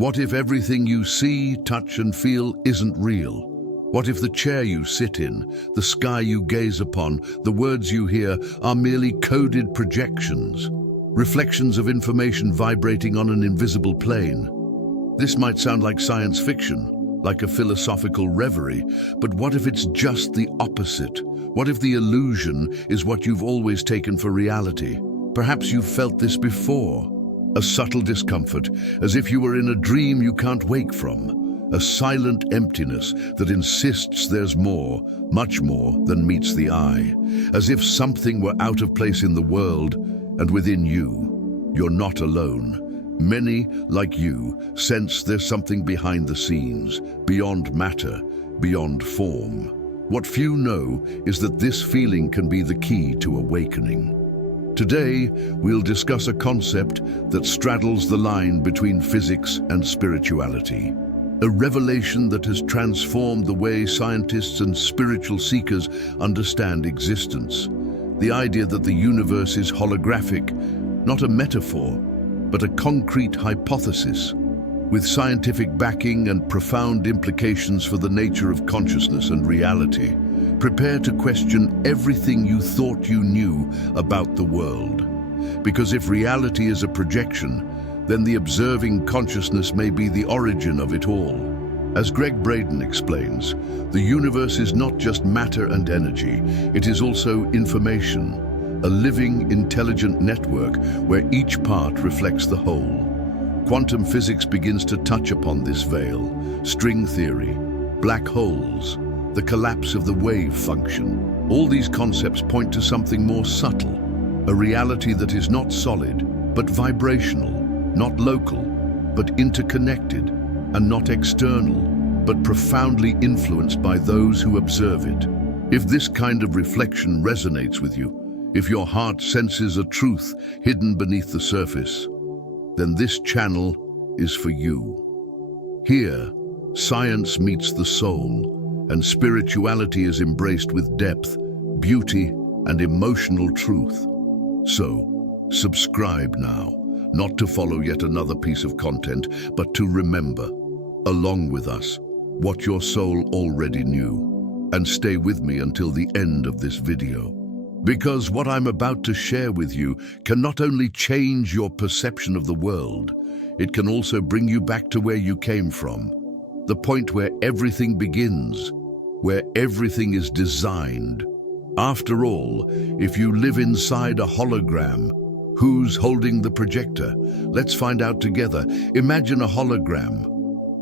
What if everything you see, touch, and feel isn't real? What if the chair you sit in, the sky you gaze upon, the words you hear are merely coded projections, reflections of information vibrating on an invisible plane? This might sound like science fiction, like a philosophical reverie, but what if it's just the opposite? What if the illusion is what you've always taken for reality? Perhaps you've felt this before. A subtle discomfort, as if you were in a dream you can't wake from. A silent emptiness that insists there's more, much more than meets the eye. As if something were out of place in the world and within you. You're not alone. Many, like you, sense there's something behind the scenes, beyond matter, beyond form. What few know is that this feeling can be the key to awakening. Today, we'll discuss a concept that straddles the line between physics and spirituality. A revelation that has transformed the way scientists and spiritual seekers understand existence. The idea that the universe is holographic, not a metaphor, but a concrete hypothesis, with scientific backing and profound implications for the nature of consciousness and reality. Prepare to question everything you thought you knew about the world. Because if reality is a projection, then the observing consciousness may be the origin of it all. As Greg Braden explains, the universe is not just matter and energy, it is also information, a living, intelligent network where each part reflects the whole. Quantum physics begins to touch upon this veil: string theory, black holes, the collapse of the wave function. All these concepts point to something more subtle, a reality that is not solid, but vibrational, not local, but interconnected, and not external, but profoundly influenced by those who observe it. If this kind of reflection resonates with you, if your heart senses a truth hidden beneath the surface, then this channel is for you. Here, science meets the soul, and spirituality is embraced with depth, beauty, and emotional truth. So, subscribe now. Not to follow yet another piece of content, but to remember, along with us, what your soul already knew. And stay with me until the end of this video. Because what I'm about to share with you can not only change your perception of the world, it can also bring you back to where you came from. The point where everything begins, where everything is designed. After all, if you live inside a hologram, who's holding the projector? Let's find out together. Imagine a hologram,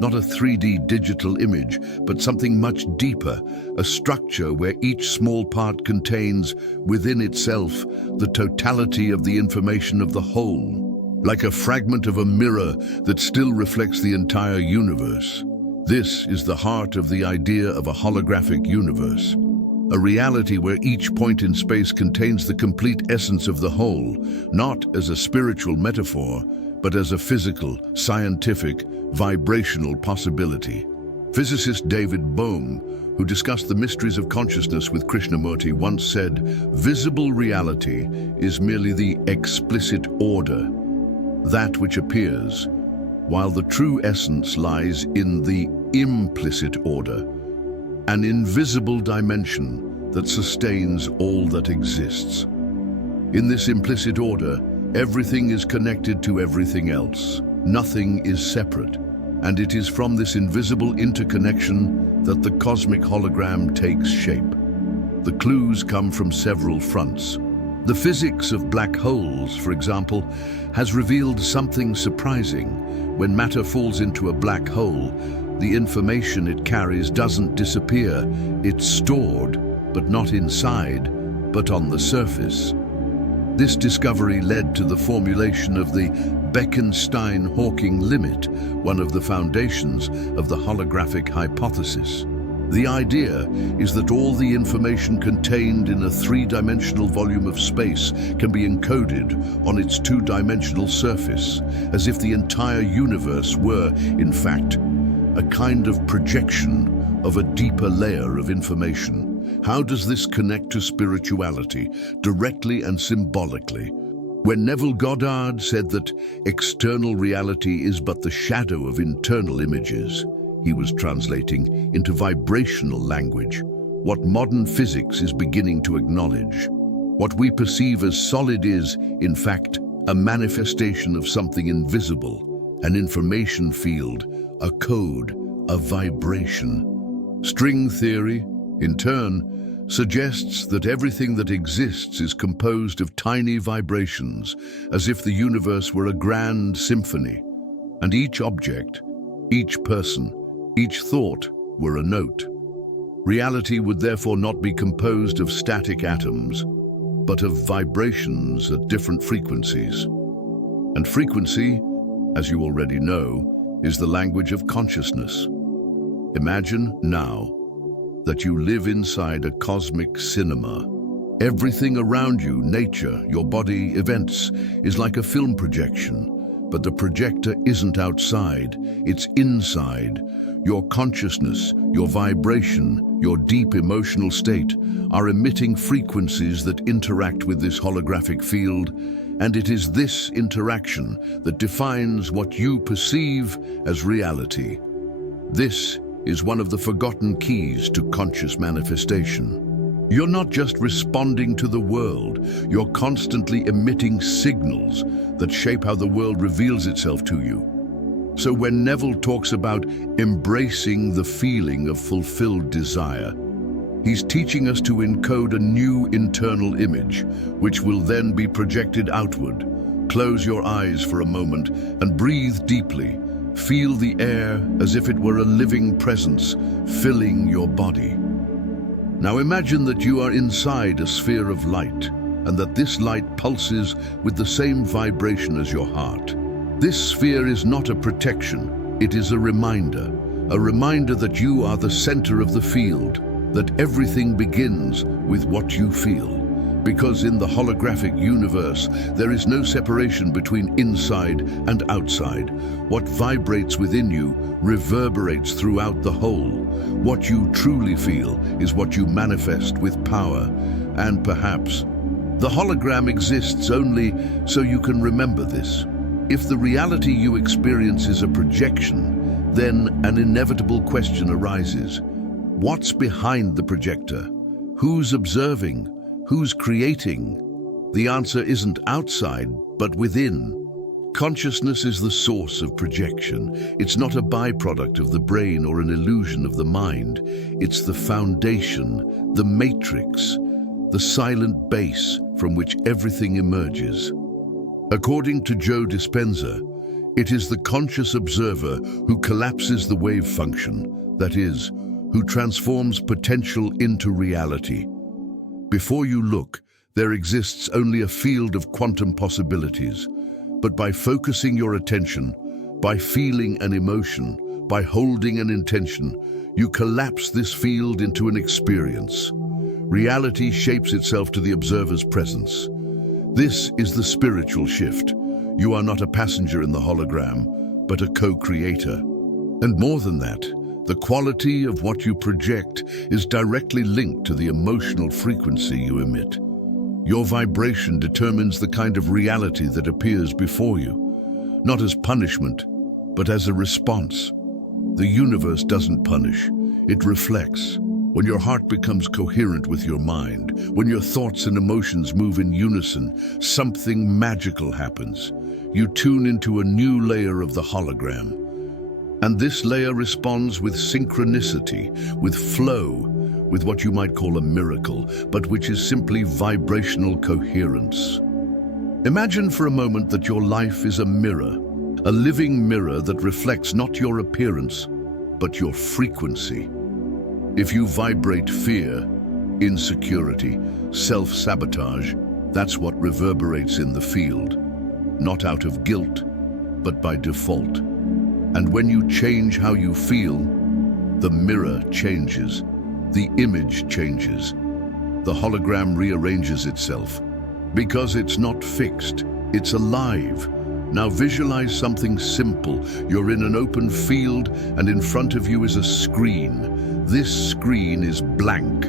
not a 3D digital image, but something much deeper, a structure where each small part contains, within itself, the totality of the information of the whole, like a fragment of a mirror that still reflects the entire universe. This is the heart of the idea of a holographic universe. A reality where each point in space contains the complete essence of the whole, not as a spiritual metaphor, but as a physical, scientific, vibrational possibility. Physicist David Bohm, who discussed the mysteries of consciousness with Krishnamurti, once said, "Visible reality is merely the explicit order, that which appears, while the true essence lies in the implicit order, an invisible dimension that sustains all that exists." In this implicit order, everything is connected to everything else. Nothing is separate. And it is from this invisible interconnection that the cosmic hologram takes shape. The clues come from several fronts. The physics of black holes, for example, has revealed something surprising. When matter falls into a black hole, the information it carries doesn't disappear. It's stored, but not inside, but on the surface. This discovery led to the formulation of the Bekenstein-Hawking limit, one of the foundations of the holographic hypothesis. The idea is that all the information contained in a three-dimensional volume of space can be encoded on its two-dimensional surface, as if the entire universe were, in fact, a kind of projection of a deeper layer of information. How does this connect to spirituality, directly and symbolically? When Neville Goddard said that external reality is but the shadow of internal images, he was translating into vibrational language what modern physics is beginning to acknowledge. What we perceive as solid is, in fact, a manifestation of something invisible, an information field, a code, a vibration. String theory, in turn, suggests that everything that exists is composed of tiny vibrations, as if the universe were a grand symphony, and each object, each person, each thought were a note. Reality would therefore not be composed of static atoms, but of vibrations at different frequencies. And frequency, as you already know, is the language of consciousness. Imagine now that you live inside a cosmic cinema. Everything around you, nature, your body, events, is like a film projection, but the projector isn't outside, it's inside. Your consciousness, your vibration, your deep emotional state are emitting frequencies that interact with this holographic field, and it is this interaction that defines what you perceive as reality. This is one of the forgotten keys to conscious manifestation. You're not just responding to the world, you're constantly emitting signals that shape how the world reveals itself to you. So when Neville talks about embracing the feeling of fulfilled desire, he's teaching us to encode a new internal image, which will then be projected outward. Close your eyes for a moment and breathe deeply. Feel the air as if it were a living presence filling your body. Now imagine that you are inside a sphere of light, and that this light pulses with the same vibration as your heart. This sphere is not a protection, it is a reminder that you are the center of the field, that everything begins with what you feel. Because in the holographic universe, there is no separation between inside and outside. What vibrates within you reverberates throughout the whole. What you truly feel is what you manifest with power. And perhaps, the hologram exists only so you can remember this. If the reality you experience is a projection, then an inevitable question arises. What's behind the projector? Who's observing? Who's creating? The answer isn't outside, but within. Consciousness is the source of projection. It's not a byproduct of the brain or an illusion of the mind. It's the foundation, the matrix, the silent base from which everything emerges. According to Joe Dispenza, it is the conscious observer who collapses the wave function, that is, who transforms potential into reality. Before you look, there exists only a field of quantum possibilities. But by focusing your attention, by feeling an emotion, by holding an intention, you collapse this field into an experience. Reality shapes itself to the observer's presence. This is the spiritual shift. You are not a passenger in the hologram, but a co-creator. And more than that, the quality of what you project is directly linked to the emotional frequency you emit. Your vibration determines the kind of reality that appears before you, not as punishment, but as a response. The universe doesn't punish, it reflects. When your heart becomes coherent with your mind, when your thoughts and emotions move in unison, something magical happens. You tune into a new layer of the hologram. And this layer responds with synchronicity, with flow, with what you might call a miracle, but which is simply vibrational coherence. Imagine for a moment that your life is a mirror, a living mirror that reflects not your appearance, but your frequency. If you vibrate fear, insecurity, self-sabotage, that's what reverberates in the field, not out of guilt, but by default. And when you change how you feel, the mirror changes, the image changes, the hologram rearranges itself. Because it's not fixed, it's alive. Now visualize something simple. You're in an open field and in front of you is a screen. This screen is blank,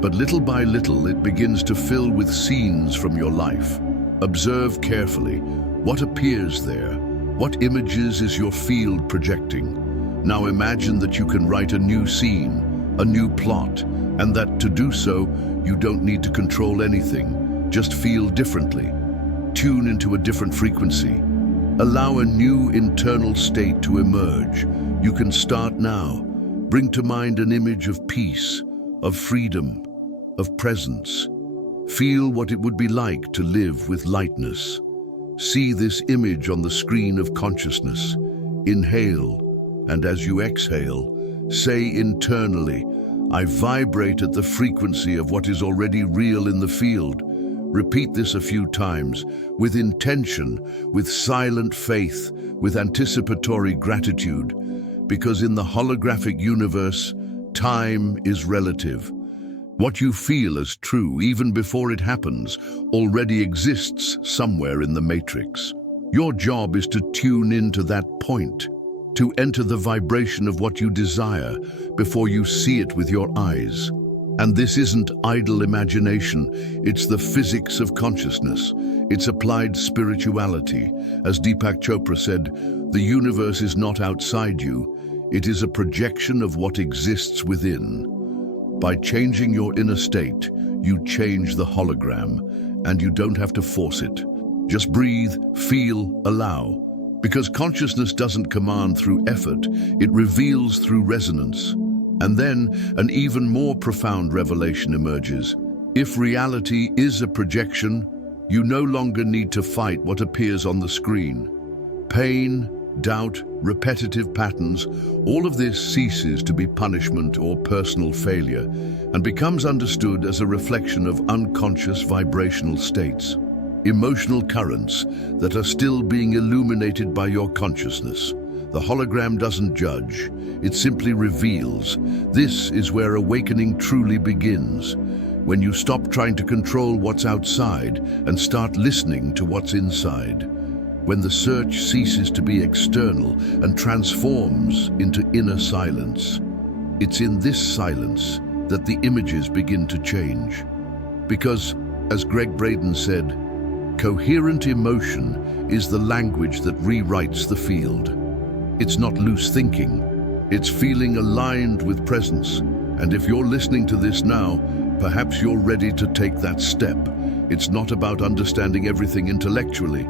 but little by little it begins to fill with scenes from your life. Observe carefully. What appears there? What images is your field projecting? Now imagine that you can write a new scene, a new plot, and that to do so, you don't need to control anything. Just feel differently. Tune into a different frequency. Allow a new internal state to emerge. You can start now. Bring to mind an image of peace, of freedom, of presence. Feel what it would be like to live with lightness. See this image on the screen of consciousness. Inhale, and as you exhale, say internally, I vibrate at the frequency of what is already real in the field. Repeat this a few times, with intention, with silent faith, with anticipatory gratitude, because in the holographic universe, time is relative. What you feel as true, even before it happens, already exists somewhere in the matrix. Your job is to tune into that point, to enter the vibration of what you desire before you see it with your eyes. And this isn't idle imagination, it's the physics of consciousness. It's applied spirituality. As Deepak Chopra said, the universe is not outside you, it is a projection of what exists within. By changing your inner state, you change the hologram, and you don't have to force it. Just breathe, feel, allow. Because consciousness doesn't command through effort, it reveals through resonance. And then an even more profound revelation emerges. If reality is a projection, you no longer need to fight what appears on the screen. Pain, doubt, repetitive patterns, all of this ceases to be punishment or personal failure and becomes understood as a reflection of unconscious vibrational states, emotional currents that are still being illuminated by your consciousness. The hologram doesn't judge, it simply reveals. This is where awakening truly begins, when you stop trying to control what's outside and start listening to what's inside. When the search ceases to be external and transforms into inner silence. It's in this silence that the images begin to change. Because, as Greg Braden said, coherent emotion is the language that rewrites the field. It's not loose thinking, it's feeling aligned with presence. And if you're listening to this now, perhaps you're ready to take that step. It's not about understanding everything intellectually.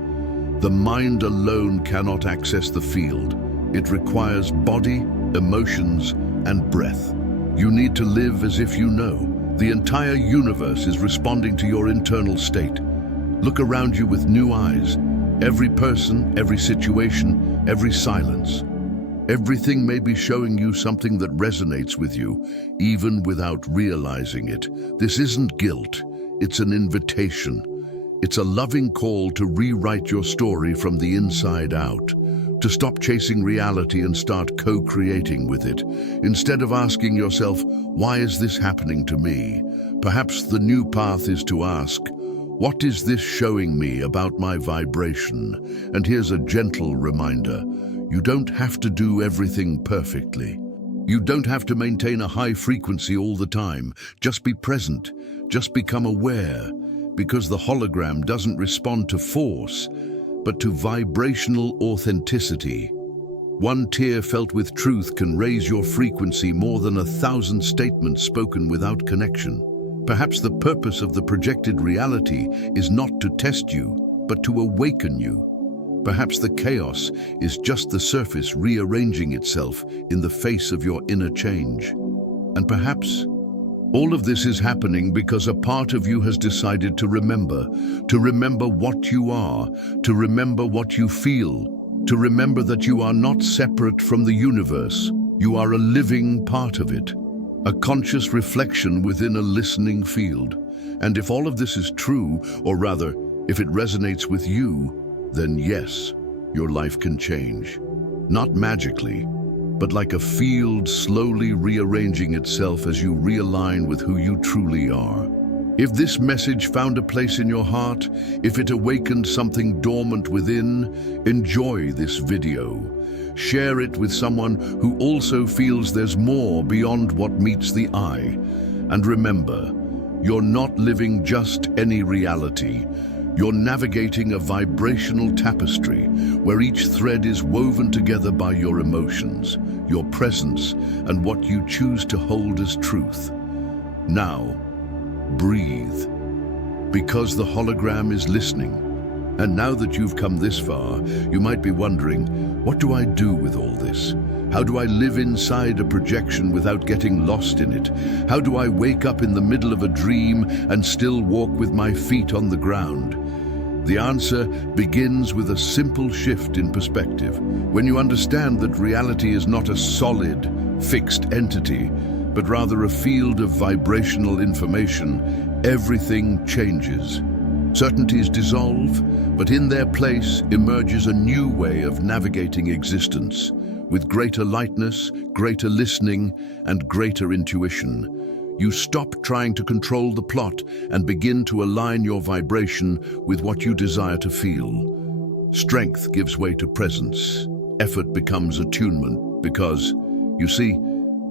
The mind alone cannot access the field. It requires body, emotions, and breath. You need to live as if you know. The entire universe is responding to your internal state. Look around you with new eyes. Every person, every situation, every silence. Everything may be showing you something that resonates with you, even without realizing it. This isn't guilt, it's an invitation. It's a loving call to rewrite your story from the inside out, to stop chasing reality and start co-creating with it. Instead of asking yourself, why is this happening to me? Perhaps the new path is to ask, what is this showing me about my vibration? And here's a gentle reminder. You don't have to do everything perfectly. You don't have to maintain a high frequency all the time. Just be present. Just become aware. Because the hologram doesn't respond to force, but to vibrational authenticity. One tear felt with truth can raise your frequency more than 1,000 statements spoken without connection. Perhaps the purpose of the projected reality is not to test you, but to awaken you. Perhaps the chaos is just the surface rearranging itself in the face of your inner change. And perhaps all of this is happening because a part of you has decided to remember what you are, to remember what you feel, to remember that you are not separate from the universe. You are a living part of it, a conscious reflection within a listening field. And if all of this is true, or rather, if it resonates with you, then yes, your life can change. Not magically, but like a field slowly rearranging itself as you realign with who you truly are. If this message found a place in your heart, if it awakened something dormant within, enjoy this video. Share it with someone who also feels there's more beyond what meets the eye. And remember, you're not living just any reality. You're navigating a vibrational tapestry where each thread is woven together by your emotions, your presence, and what you choose to hold as truth. Now, breathe, because the hologram is listening. And now that you've come this far, you might be wondering, what do I do with all this? How do I live inside a projection without getting lost in it? How do I wake up in the middle of a dream and still walk with my feet on the ground? The answer begins with a simple shift in perspective. When you understand that reality is not a solid, fixed entity, but rather a field of vibrational information, everything changes. Certainties dissolve, but in their place emerges a new way of navigating existence, with greater lightness, greater listening, and greater intuition. You stop trying to control the plot and begin to align your vibration with what you desire to feel. Strength gives way to presence. Effort becomes attunement because, you see,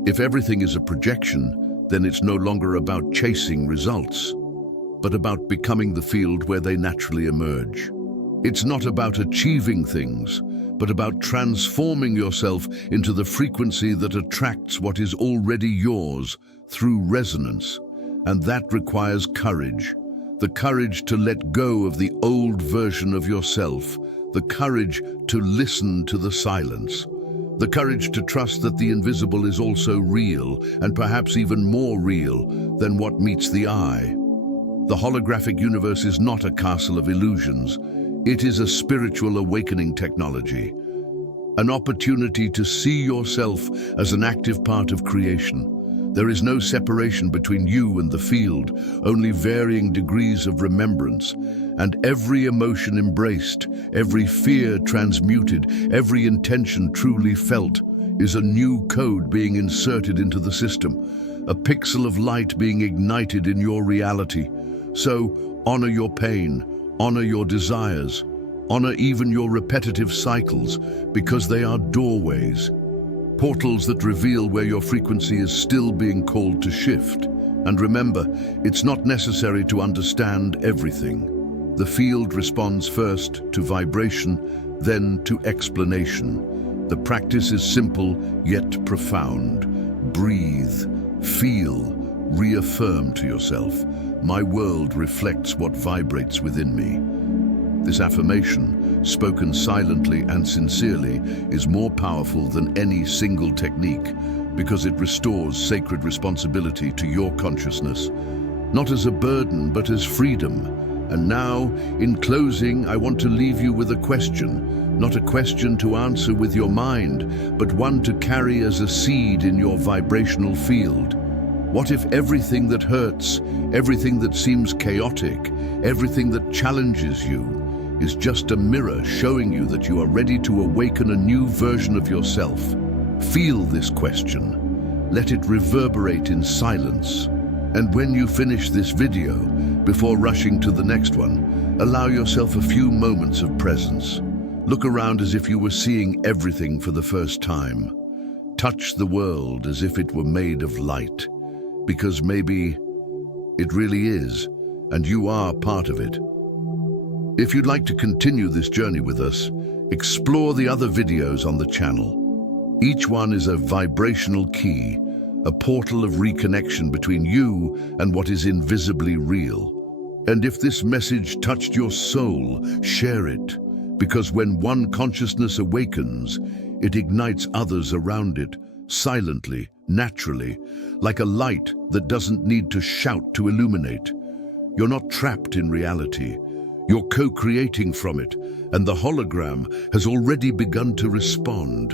if everything is a projection, then it's no longer about chasing results, but about becoming the field where they naturally emerge. It's not about achieving things, but about transforming yourself into the frequency that attracts what is already yours through resonance. And that requires courage. The courage to let go of the old version of yourself. The courage to listen to the silence. The courage to trust that the invisible is also real, and perhaps even more real than what meets the eye. The holographic universe is not a castle of illusions. It is a spiritual awakening technology, an opportunity to see yourself as an active part of creation. There is no separation between you and the field, only varying degrees of remembrance, and every emotion embraced, every fear transmuted, every intention truly felt is a new code being inserted into the system, a pixel of light being ignited in your reality. So, honor your pain, honor your desires, honor even your repetitive cycles, because they are doorways, portals that reveal where your frequency is still being called to shift. And remember, it's not necessary to understand everything. The field responds first to vibration, then to explanation. The practice is simple, yet profound. Breathe, feel, reaffirm to yourself, my world reflects what vibrates within me. This affirmation, spoken silently and sincerely, is more powerful than any single technique because it restores sacred responsibility to your consciousness, not as a burden, but as freedom. And now, in closing, I want to leave you with a question, not a question to answer with your mind, but one to carry as a seed in your vibrational field. What if everything that hurts, everything that seems chaotic, everything that challenges you is just a mirror showing you that you are ready to awaken a new version of yourself? Feel this question. Let it reverberate in silence. And when you finish this video, before rushing to the next one, allow yourself a few moments of presence. Look around as if you were seeing everything for the first time. Touch the world as if it were made of light. Because maybe it really is, and you are part of it. If you'd like to continue this journey with us, explore the other videos on the channel. Each one is a vibrational key, a portal of reconnection between you and what is invisibly real. And if this message touched your soul, share it, because when one consciousness awakens, it ignites others around it, silently, naturally, like a light that doesn't need to shout to illuminate. You're not trapped in reality. You're co-creating from it, and the hologram has already begun to respond.